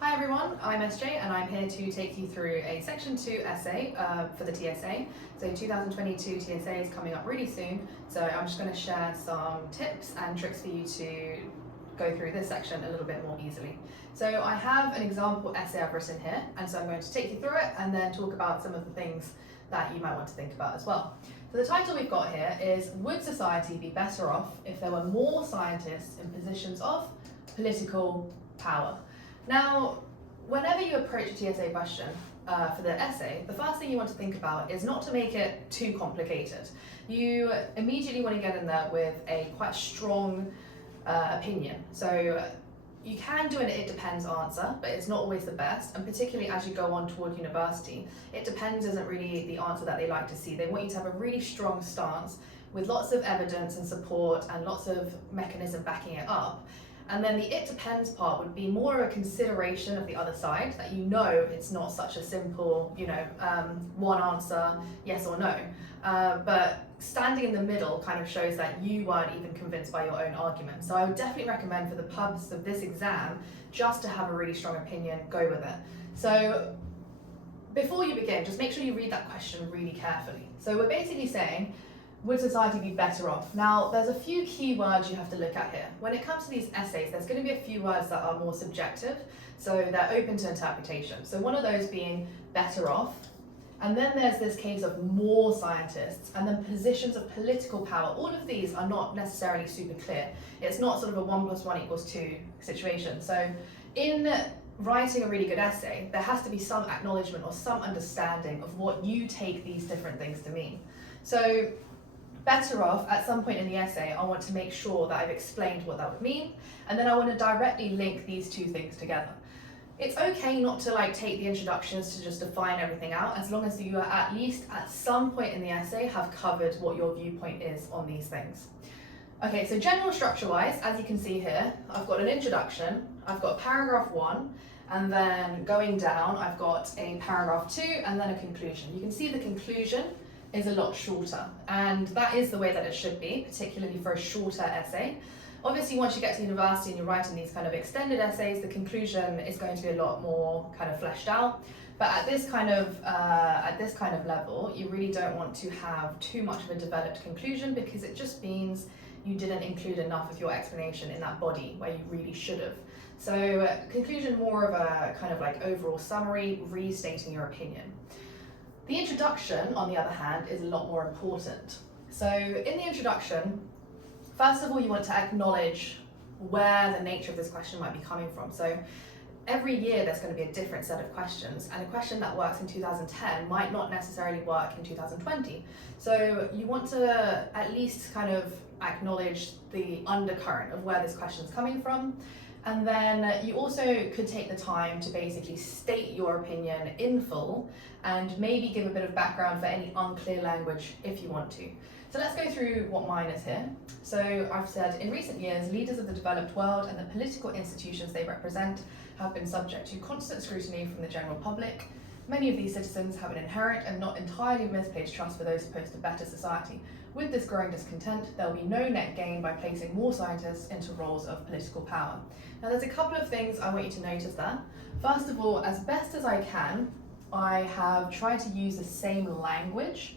Hi everyone, I'm SJ and I'm here to take you through a Section 2 essay for the TSA. So 2022 TSA is coming up really soon, so I'm just going to share some tips and tricks for you to go through this section a little bit more easily. So I have an example essay I've written here, and so I'm going to take you through it and then talk about some of the things that you might want to think about as well. So the title we've got here is, Would society be better off if there were more scientists in positions of political power? Now, whenever you approach a TSA question for the essay, the first thing you want to think about is not to make it too complicated. You immediately want to get in there with a quite strong opinion. So you can do an it depends answer, but it's not always the best, and particularly as you go on toward university, it depends isn't really the answer that they like to see. They want you to have a really strong stance with lots of evidence and support and lots of mechanism backing it up. And then the it depends part would be more of a consideration of the other side, that you know it's not such a simple, one answer, yes or no. But standing in the middle kind of shows that you weren't even convinced by your own argument. So I would definitely recommend, for the purpose of this exam, just to have a really strong opinion, go with it. So before you begin, just make sure you read that question really carefully. So we're basically saying, would society be better off? Now, there's a few key words you have to look at here. When it comes to these essays, there's going to be a few words that are more subjective, so they're open to interpretation. So one of those being better off, and then there's this case of more scientists, and then positions of political power. All of these are not necessarily super clear. It's not sort of a 1 + 1 = 2 situation. So in writing a really good essay, there has to be some acknowledgement or some understanding of what you take these different things to mean. So better off, at some point in the essay, I want to make sure that I've explained what that would mean, and then I want to directly link these two things together. It's okay not to take the introductions to just define everything out, as long as you at least at some point in the essay have covered what your viewpoint is on these things. Okay, so general structure wise, as you can see here, I've got an introduction, I've got paragraph 1, and then going down, I've got a paragraph 2, and then a conclusion. You can see the conclusion is a lot shorter, and that is the way that it should be, particularly for a shorter essay. Obviously, once you get to university and you're writing these kind of extended essays, the conclusion is going to be a lot more kind of fleshed out. But at this kind of level, you really don't want to have too much of a developed conclusion, because it just means you didn't include enough of your explanation in that body where you really should have. So conclusion, more of a kind of overall summary, restating your opinion. The introduction, on the other hand, is a lot more important. So in the introduction, first of all, you want to acknowledge where the nature of this question might be coming from. So every year there's going to be a different set of questions, and a question that works in 2010 might not necessarily work in 2020. So you want to at least kind of acknowledge the undercurrent of where this question is coming from. And then you also could take the time to basically state your opinion in full, and maybe give a bit of background for any unclear language if you want to. So let's go through what mine is here. So I've said, in recent years, leaders of the developed world and the political institutions they represent have been subject to constant scrutiny from the general public. Many of these citizens have an inherent and not entirely misplaced trust for those opposed to better society. With this growing discontent, there will be no net gain by placing more scientists into roles of political power. Now, there's a couple of things I want you to notice there. First of all, as best as I can, I have tried to use the same language,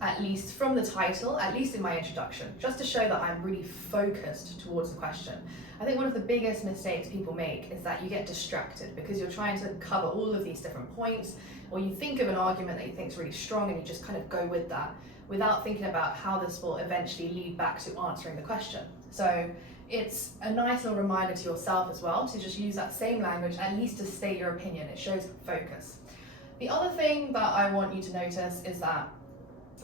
at least from the title, at least in my introduction, just to show that I'm really focused towards the question. I think one of the biggest mistakes people make is that you get distracted because you're trying to cover all of these different points, or you think of an argument that you think is really strong and you just kind of go with that without thinking about how this will eventually lead back to answering the question. So it's a nice little reminder to yourself as well to just use that same language, at least to state your opinion. It shows focus. The other thing that I want you to notice is that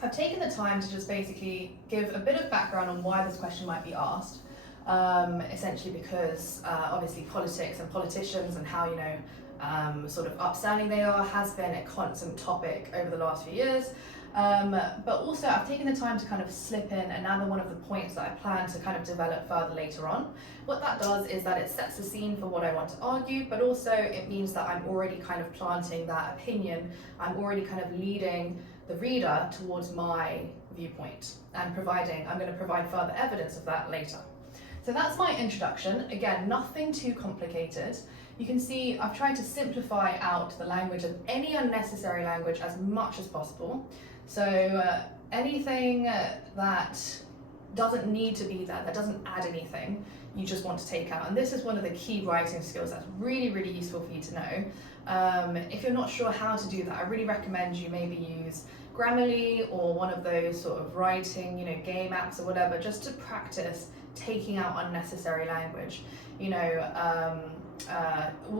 I've taken the time to just basically give a bit of background on why this question might be asked. Essentially because obviously politics and politicians and how sort of upstanding they are has been a constant topic over the last few years. But also I've taken the time to kind of slip in another one of the points that I plan to kind of develop further later on. What that does is that it sets the scene for what I want to argue, but also it means that I'm already kind of planting that opinion. I'm already kind of leading the reader towards my viewpoint, and I'm going to provide further evidence of that later. So that's my introduction. Again, nothing too complicated. you can see I've tried to simplify out the language of any unnecessary language as much as possible. So anything that doesn't need to be there, that doesn't add anything, you just want to take out. And this is one of the key writing skills that's really, really useful for you to know. If you're not sure how to do that, I really recommend you maybe use Grammarly or one of those sort of writing, game apps or whatever, just to practice taking out unnecessary language. We'll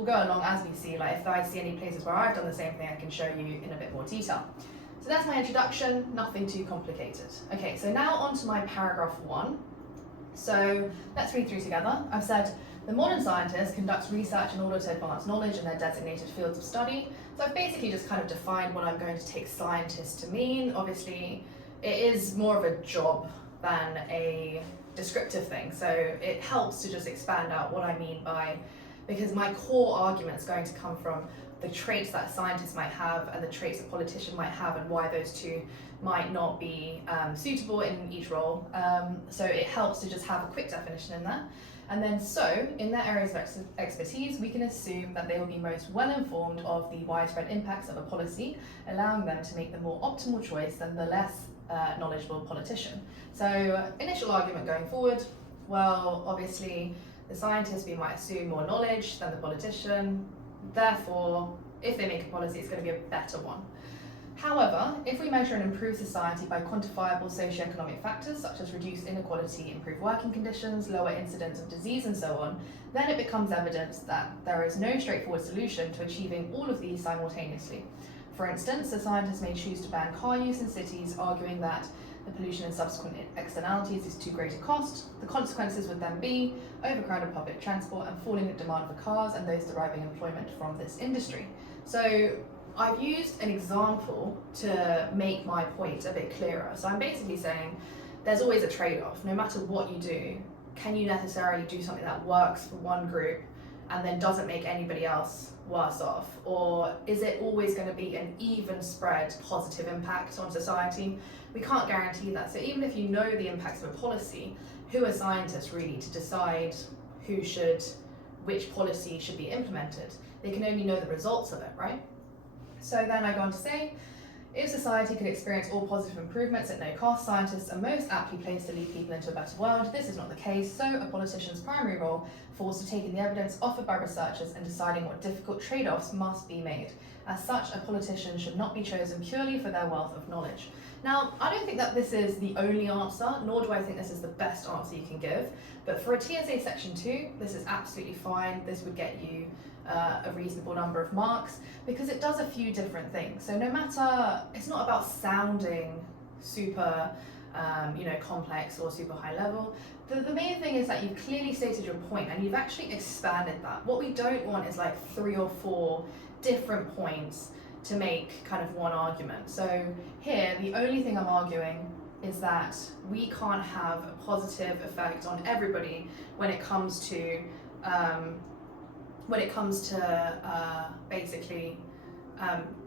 go along as we see, like if I see any places where I've done the same thing, I can show you in a bit more detail. So that's my introduction, nothing too complicated. Okay, so now on to my paragraph 1. So let's read through together. I've said, the modern scientist conducts research in order to advance knowledge in their designated fields of study. So I've basically just kind of defined what I'm going to take scientist to mean. Obviously, it is more of a job than a descriptive thing. So it helps to just expand out what I mean by, because my core argument is going to come from the traits that a scientist might have and the traits a politician might have, and why those two might not be suitable in each role. So it helps to just have a quick definition in there. And then so, in their areas of expertise, we can assume that they will be most well informed of the widespread impacts of a policy, allowing them to make the more optimal choice than the less knowledgeable politician. So initial argument going forward, well, obviously the scientist, we might assume more knowledge than the politician. Therefore, if they make a policy, it's going to be a better one. However, if we measure and improve society by quantifiable socioeconomic factors such as reduced inequality, improved working conditions, lower incidence of disease and so on, then it becomes evident that there is no straightforward solution to achieving all of these simultaneously. For instance, a scientist may choose to ban car use in cities, arguing that the pollution and subsequent externalities is too great a cost. The consequences would then be overcrowded public transport and falling demand for cars and those deriving employment from this industry. So I've used an example to make my point a bit clearer. So I'm basically saying there's always a trade-off. No matter what you do, can you necessarily do something that works for one group and then doesn't make anybody else worse off? Or is it always going to be an even spread positive impact on society? We can't guarantee that. So even if you know the impacts of a policy, who are scientists really to decide which policy should be implemented? They can only know the results of it, right? So then I go on to say, if society could experience all positive improvements at no cost, scientists are most aptly placed to lead people into a better world. This is not the case, so a politician's primary role falls to taking the evidence offered by researchers and deciding what difficult trade-offs must be made. As such, a politician should not be chosen purely for their wealth of knowledge. Now, I don't think that this is the only answer, nor do I think this is the best answer you can give, but for a TSA Section 2, this is absolutely fine. This would get you a reasonable number of marks, because it does a few different things. So no matter, it's not about sounding super complex or super high level. The main thing is that you've clearly stated your point and you've actually expanded that. What we don't want is like 3 or 4 different points to make kind of one argument. So here, the only thing I'm arguing is that we can't have a positive effect on everybody when it comes to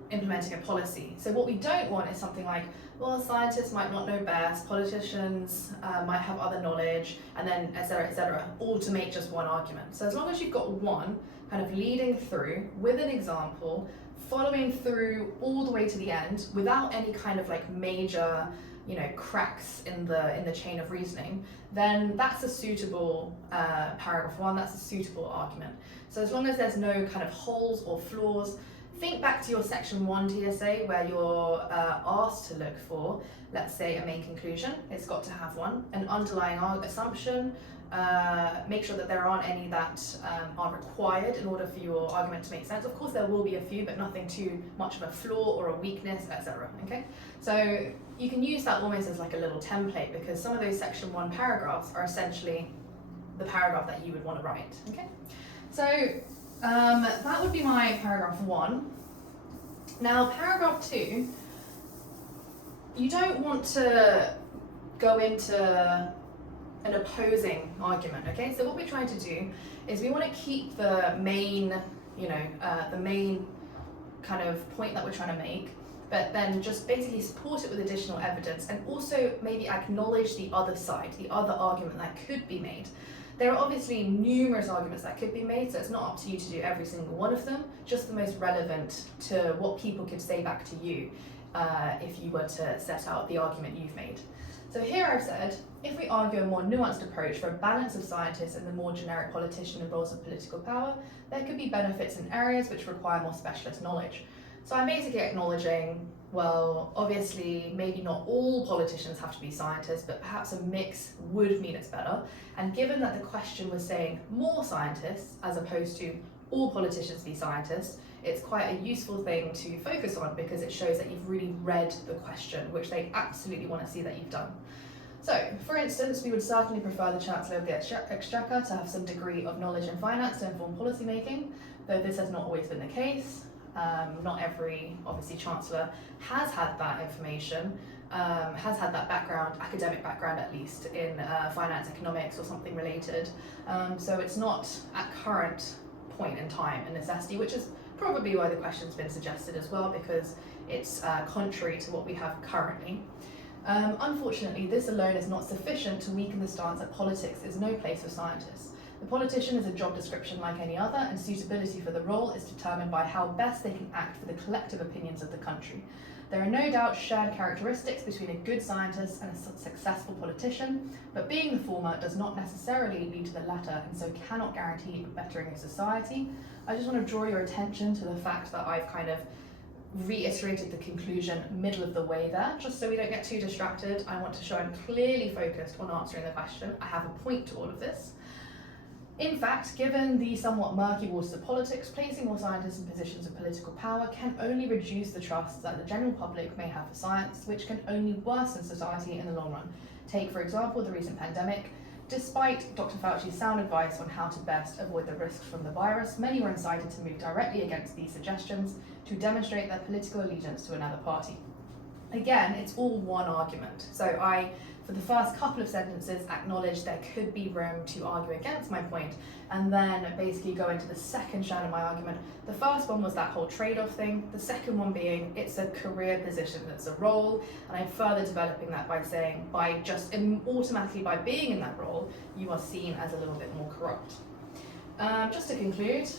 implementing a policy. So what we don't want is something like, well, scientists might not know best, politicians might have other knowledge, and then et cetera, all to make just one argument. So as long as you've got one kind of leading through with an example, following through all the way to the end without any kind of like major cracks in the chain of reasoning, then that's a suitable paragraph 1, that's a suitable argument. So as long as there's no kind of holes or flaws, think back to your section 1 TSA where you're asked to look for, let's say, a main conclusion. It's got to have one, an underlying assumption. Make sure that there aren't any that are required in order for your argument to make sense. Of course, there will be a few, but nothing too much of a flaw or a weakness, etc. Okay, so you can use that almost as like a little template, because some of those section 1 paragraphs are essentially the paragraph that you would want to write. Okay, so that would be my paragraph 1. Now, paragraph 2, you don't want to go into an opposing argument, okay? So what we're trying to do is we want to keep the main, the main kind of point that we're trying to make, but then just basically support it with additional evidence and also maybe acknowledge the other side, the other argument that could be made. There are obviously numerous arguments that could be made, so it's not up to you to do every single one of them, just the most relevant to what people could say back to you if you were to set out the argument you've made. So here I've said, if we argue a more nuanced approach for a balance of scientists and the more generic politician in roles of political power, there could be benefits in areas which require more specialist knowledge. So I'm basically acknowledging, well, obviously, maybe not all politicians have to be scientists, but perhaps a mix would mean it's better. And given that the question was saying more scientists as opposed to all politicians be scientists, it's quite a useful thing to focus on because it shows that you've really read the question, which they absolutely want to see that you've done. So, for instance, we would certainly prefer the Chancellor of the Exchequer to have some degree of knowledge in finance to inform policy making, though this has not always been the case. Not every, obviously, Chancellor has had that information, has had that background, academic background at least, in finance, economics or something related. So it's not at current point in time a necessity, which is probably why the question's been suggested as well, because it's contrary to what we have currently. Unfortunately, this alone is not sufficient to weaken the stance that politics is no place for scientists. The politician is a job description like any other, and suitability for the role is determined by how best they can act for the collective opinions of the country. There are no doubt shared characteristics between a good scientist and a successful politician, but being the former does not necessarily lead to the latter, and so cannot guarantee a bettering of society. I just want to draw your attention to the fact that I've kind of reiterated the conclusion middle of the way there, just so we don't get too distracted. I want to show I'm clearly focused on answering the question. I have a point to all of this. In fact, given the somewhat murky waters of politics, placing more scientists in positions of political power can only reduce the trust that the general public may have for science, which can only worsen society in the long run. Take, for example, the recent pandemic. Despite Dr. Fauci's sound advice on how to best avoid the risks from the virus, many were incited to move directly against these suggestions to demonstrate their political allegiance to another party. Again, it's all one argument. So I, for the first couple of sentences, acknowledge there could be room to argue against my point, and then basically go into the second strand of my argument. The first one was that whole trade-off thing. The second one being it's a career position, it's a role, and I'm further developing that by saying by just automatically by being in that role, you are seen as a little bit more corrupt. Just to conclude,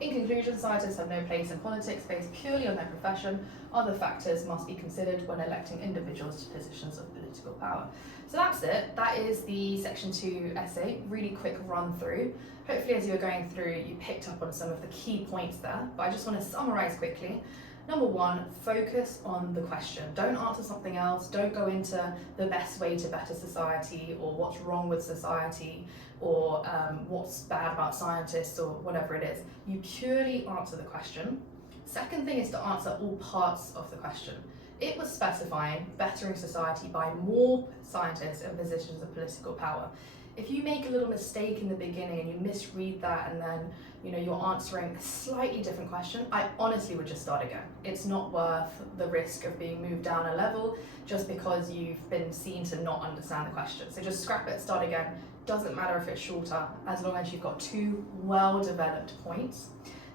in conclusion, scientists have no place in politics based purely on their profession. Other factors must be considered when electing individuals to positions of political power. So that's it. That is the Section 2 essay. Really quick run through. Hopefully as you were going through, you picked up on some of the key points there, but I just want to summarize quickly. Number one, focus on the question. Don't answer something else. Don't go into the best way to better society or what's wrong with society or what's bad about scientists or whatever it is. You purely answer the question. Second thing is to answer all parts of the question. It was specifying bettering society by more scientists in positions of political power. If you make a little mistake in the beginning and you misread that and then you're answering a slightly different question, I honestly would just start again. It's not worth the risk of being moved down a level just because you've been seen to not understand the question. So just scrap it, start again. Doesn't matter if it's shorter, as long as you've got two well-developed points.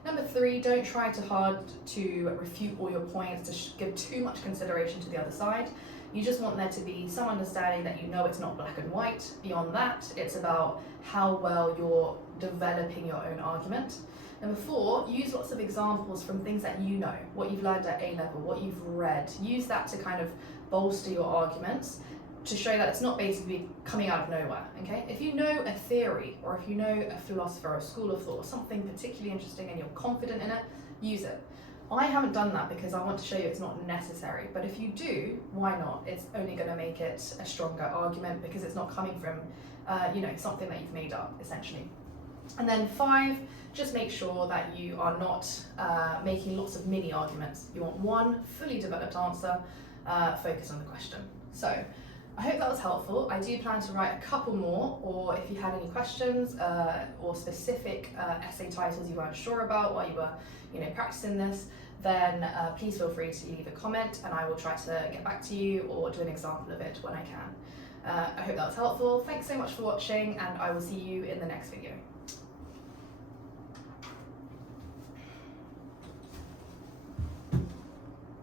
Number three, don't try too hard to refute all your points, to give too much consideration to the other side. You just want there to be some understanding that it's not black and white. Beyond that, it's about how well you're developing your own argument. Number four, use lots of examples from things that you know, what you've learned at A-level, what you've read. Use that to kind of bolster your arguments, to show that it's not basically coming out of nowhere, okay? If you know a theory, or if you know a philosopher or a school of thought, or something particularly interesting and you're confident in it, use it. I haven't done that because I want to show you it's not necessary, but if you do, why not? It's only going to make it a stronger argument because it's not coming from, something that you've made up, essentially. And then five, just make sure that you are not making lots of mini arguments. You want one fully developed answer, focus on the question. So, I hope that was helpful. I do plan to write a couple more, or if you had any questions or specific essay titles you weren't sure about while you were practicing this, then please feel free to leave a comment and I will try to get back to you or do an example of it when I can. I hope that was helpful. Thanks so much for watching and I will see you in the next video.